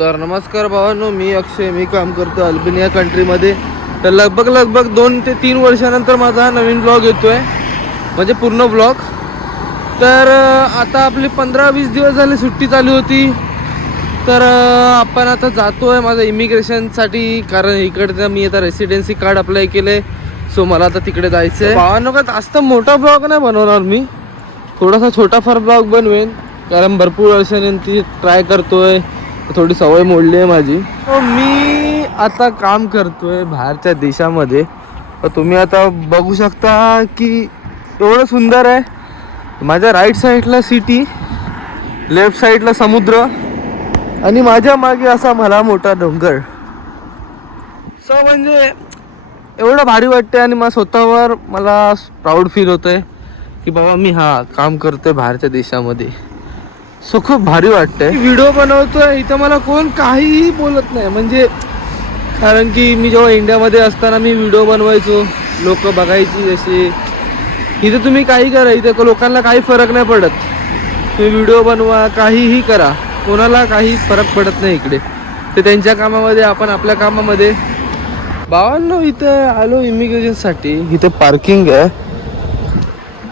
तर नमस्कार भावांनो, मी अक्षय. मी काम करतो अल्बेनिया कंट्रीमध्ये. तर लगभग 2 ते 3 वर्षानंतर माझा हा नवीन ब्लॉग येतो आहे, म्हणजे पूर्ण ब्लॉग. तर आता आपली 15-20 दिवस झाले सुट्टी चालू होती. तर आपण आता जातो आहे माझं इमिग्रेशनसाठी, कारण इकडचं मी आता रेसिडेन्सी कार्ड अप्लाय केलं आहे. सो मला आता तिकडे जायचं आहे. भावांनो, का जास्त मोठा ब्लॉग नाही बनवणार मी, थोडासा छोटाफार ब्लॉग बनवेन, कारण भरपूर वर्षांनी ट्राय करतोय. थोडी सवय मोडली आहे माझी. मी आता काम करतोय बाहेरच्या देशामध्ये. तर तुम्ही आता बघू शकता की एवढं सुंदर आहे. माझ्या राईट साईडला सिटी, लेफ्ट साईडला समुद्र आणि माझ्या मागे असा मला मोठा डोंगर. म्हणजे एवढं भारी वाटते आणि मला स्वतःवर प्राऊड फील होतंय की बाबा मी काम करतोय बाहेरच्या देशामध्ये. खूप भारी वाटतंय. व्हिडिओ बनवतोय इथं मला कोण काहीही बोलत नाही, म्हणजे कारण की मी जेव्हा इंडियामध्ये असताना मी व्हिडिओ बनवायचो, लोक बघायची असे. इथं तुम्ही काही करा, इथं लोकांना काही फरक नाही पडत. तुम्ही व्हिडिओ बनवा, काहीही करा, कोणाला काही फरक पडत नाही इकडे. ते त्यांच्या कामामध्ये, आपण आपल्या कामामध्ये. भावांनो, इथं आलो इमिग्रेशनसाठी. इथे पार्किंग आहे.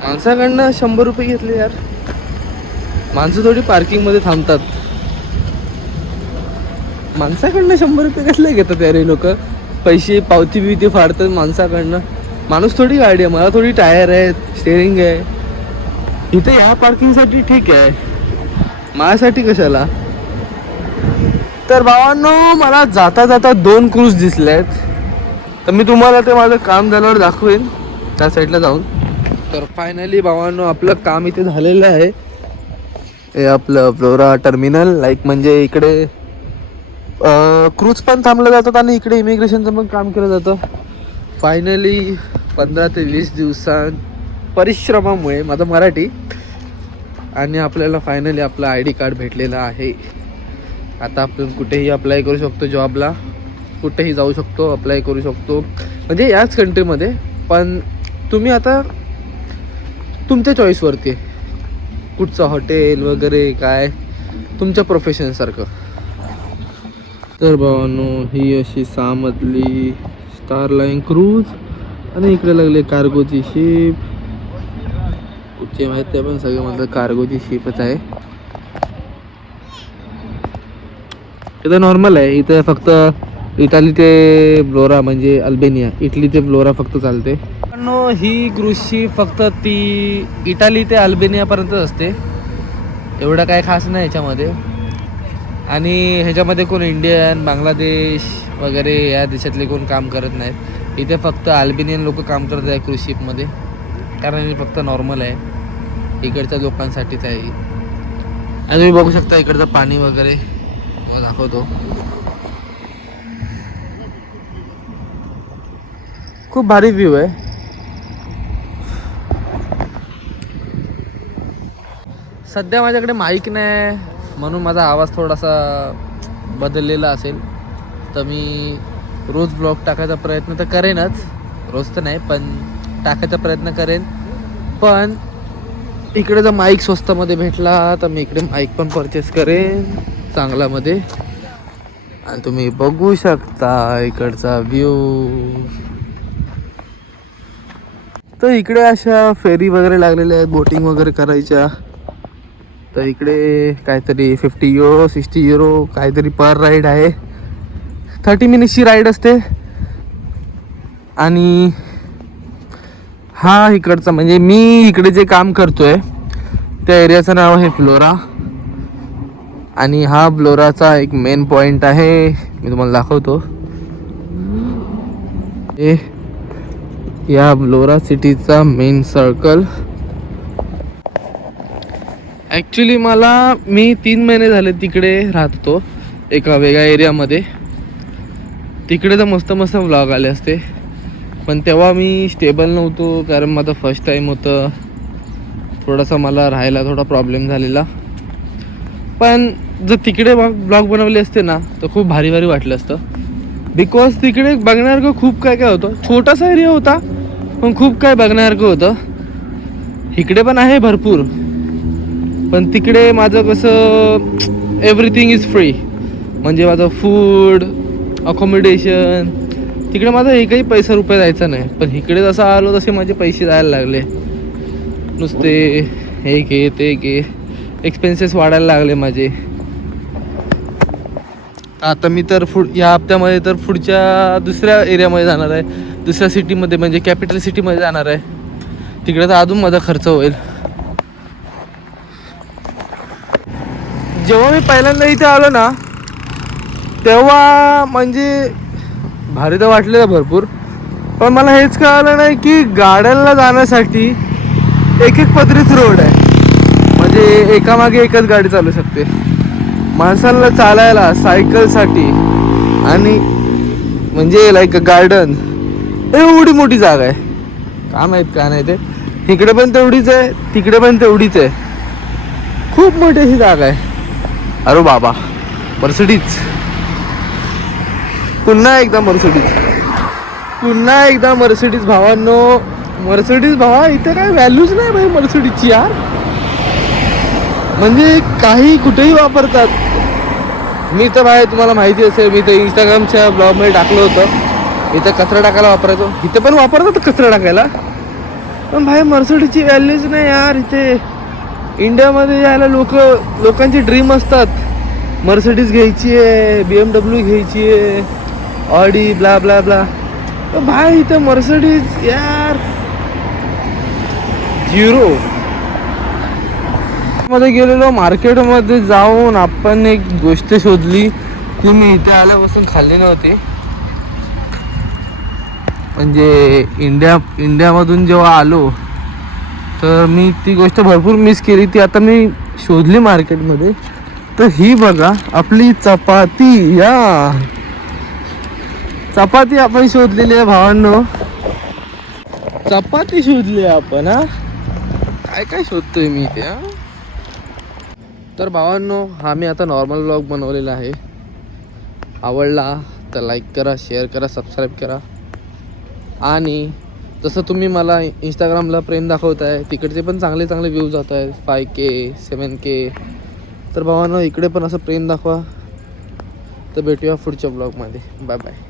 माणसाकडनं 100 रुपये घेतले यार. माणसं थोडी पार्किंगमध्ये थांबतात. माणसाकडनं 100 रुपये कसले घेतात यार हे लोक. पैसे पावती फाडतात माणसाकडनं. माणूस थोडी गाडी आहे, मला थोडी टायर आहे, स्टेअरिंग आहे. इथे या पार्किंगसाठी ठीक आहे, माझ्यासाठी कशाला. तर भावांनो, मला जाता जाता 2 क्रूज दिसलेत. तर मी तुम्हाला ते माझं काम झाल्यावर दाखवेन त्या साईडला जाऊन. तर फायनली भावांनो, आपलं काम इथे झालेलं आहे. हे आपलं फ्लोरा टर्मिनल, म्हणजे इकडे क्रूज पण थांबलं जातात आणि इकडे इमिग्रेशनचं पण काम केलं जातं. फायनली 15 ते 20 दिवसां परिश्रमामुळे, माझं मराठी, आणि आपल्याला फायनली आपलं ID कार्ड भेटलेलं आहे. आता आपण कुठेही अप्लाय करू शकतो जॉबला, कुठेही जाऊ शकतो, अप्लाय करू शकतो, म्हणजे याच कंट्रीमध्ये. पण तुम्ही आता तुमच्या चॉईसवरती आहे, कुठचं हॉटेल वगैरे काय तुमच्या प्रोफेशनसारखं. तर भावांनो, ही अशी 6 मजली स्टार लाईन क्रूज, आणि इकडे लागले कार्गोची शिप. कुठची माहिती आहे, पण सगळे म्हणतात कार्गोची शिपच आहे. इथं नॉर्मल आहे. इथं फक्त इटाली ते ब्लोरा, म्हणजे अल्बेनिया, इटली ते ब्लोरा फक्त चालते. पण ही क्रूज शिप फक्त ती इटाली ते अल्बेनियापर्यंत असते. एवढं काय खास नाही ह्याच्यामध्ये. आणि ह्याच्यामध्ये कोण इंडियन, बांगलादेश वगैरे या देशातले कोण काम करत नाहीत. इथे फक्त अल्बेनियन लोक काम करत आहे क्रूज शिपमध्ये, कारण हे फक्त नॉर्मल आहे, इकडच्या लोकांसाठीच आहे. आणि तुम्ही बघू शकता इकडचं पाणी वगैरे दाखवतो. खूप भारी व्ह्यू आहे. सध्या माझ्याकडे माईक नाही, म्हणून माझा आवाज थोडासा बदललेला असेल. तर मी रोज ब्लॉग टाकायचा प्रयत्न तर करेनच, रोज तर नाही पण टाकायचा प्रयत्न करेन. पण इकडे जर माईक स्वस्तामध्ये भेटला तर मी इकडे माईक पण परचेस करेन चांगल्यामध्ये. आणि तुम्ही बघू शकता इकडचा व्ह्यू. तर इकडे अशा फेरी वगैरे लागलेल्या आहेत, बोटिंग वगैरे करायच्या. तर इकडे काहीतरी 50 युरो 60 युरो काहीतरी पर राईड आहे. 30 मिनिट्सची राईड असते. आणि इकडचा, म्हणजे मी इकडे जे काम करतोय त्या एरियाचं नाव आहे फ्लोरा. आणि फ्लोराचा एक मेन पॉइंट आहे, मी तुम्हाला दाखवतो. या फ्लोरा सिटीचा मेन सर्कल. ॲक्च्युली मी 3 महिने झाले तिकडे राहत होतो, एका वेगळ्या एरियामध्ये. तिकडे तर मस्त व्लॉग आले असते, पण तेव्हा मी स्टेबल नव्हतो, कारण माझं फर्स्ट टाईम होतं. थोडासा मला राहायला थोडा प्रॉब्लेम झालेला. पण जर तिकडे ब्लॉग बनवले असते ना तर खूप भारी वाटलं असतं. बिकॉज तिकडे बघण्यासारखं खूप काय होतं. छोटासा एरिया होता पण खूप काय बघण्यासारखं होतं. इकडे पण आहे भरपूर, पण तिकडे माझं कसं एव्हरीथिंग इज फ्री. म्हणजे माझं फूड, अकोमोडेशन, तिकडे माझा एकही पैसा रुपये जायचा नाही. पण इकडे जसं आलो तसे माझे पैसे जायला लागले. नुसते हे घे ते घे, एक्सपेन्सेस वाढायला लागले माझे. आता मी तर या हप्त्यामध्ये तर पुढच्या दुसऱ्या एरियामध्ये जाणार आहे, दुसऱ्या सिटीमध्ये, म्हणजे कॅपिटल सिटीमध्ये जाणार आहे. तिकडे तर अजून माझा खर्च होईल. जेव्हा मी पहिल्यांदा इथे आलो ना, तेव्हा म्हणजे भारी तर वाटलेलं भरपूर, पण मला हेच कळालं नाही की गाड्यांना जाण्यासाठी एक पदरीच रोड आहे. म्हणजे एकामागे एकच गाडी चालू शकते. माणसांना चालायला, सायकलसाठी आणि म्हणजे लाईक गार्डन एवढी मोठी जागा आहे. काय माहीत का नाही ते, इकडे पण तेवढीच आहे, तिकडे पण तेवढीच आहे. खूप मोठी अशी जागा आहे. अरे बाबा, मर्सिडीज, पुन्हा एकदा मर्सिडीज भावांनो. मर्सिडीज भावा, इथे काय व्हॅल्यूच नाही भाई मर्सिडीजची यार. म्हणजे काही कुठेही वापरतात. मी तर भाई, तुम्हाला माहिती असेल, मी तर इंस्टाग्रामच्या ब्लॉगमध्ये टाकलं होतं, इथं कचरा टाकायला वापरायचो. इथे पण वापरतात कचरा टाकायला, पण भाई मर्सिडीजची व्हॅल्यूच नाही यार. इथे इंडियामध्ये यायला लोकांची ड्रीम असतात, मर्सिडीज घ्यायची आहे, BMW घ्यायची आहे, ऑडी ब्ला ब्ला ब्ला. भाई इथं मर्सिडीज यार झिरो. मध्ये गेलेलो, मार्केटमध्ये जाऊन आपण एक गोष्ट शोधली ती मी इथे आल्यापासून खाल्ली नव्हती. म्हणजे इंडियामधून जेव्हा आलो तर मी ती गोष्ट भरपूर मिस केली. ती आता मी शोधली मार्केटमध्ये. तर ही बघा, आपली चपाती. या चपाती आपण शोधलेली आहे भावांनो. चपाती शोधली आपण. हा काय काय शोधतोय मी इथे. तर भावांनो, हा मी आता नॉर्मल व्लॉग बनवलेला आहे. आवडला तर लाईक करा, शेअर करा, सबस्क्राईब करा. आणि तसं तुम्ही मला इंस्टाग्रामला प्रेम दाखवत आहे, तिकडचे पण चांगले चांगले व्ह्यूज जात आहेत, 5K 7K. तर भावांनो, इकडे पण असं प्रेम दाखवा. तर भेटूया पुढच्या ब्लॉगमध्ये. Bye bye.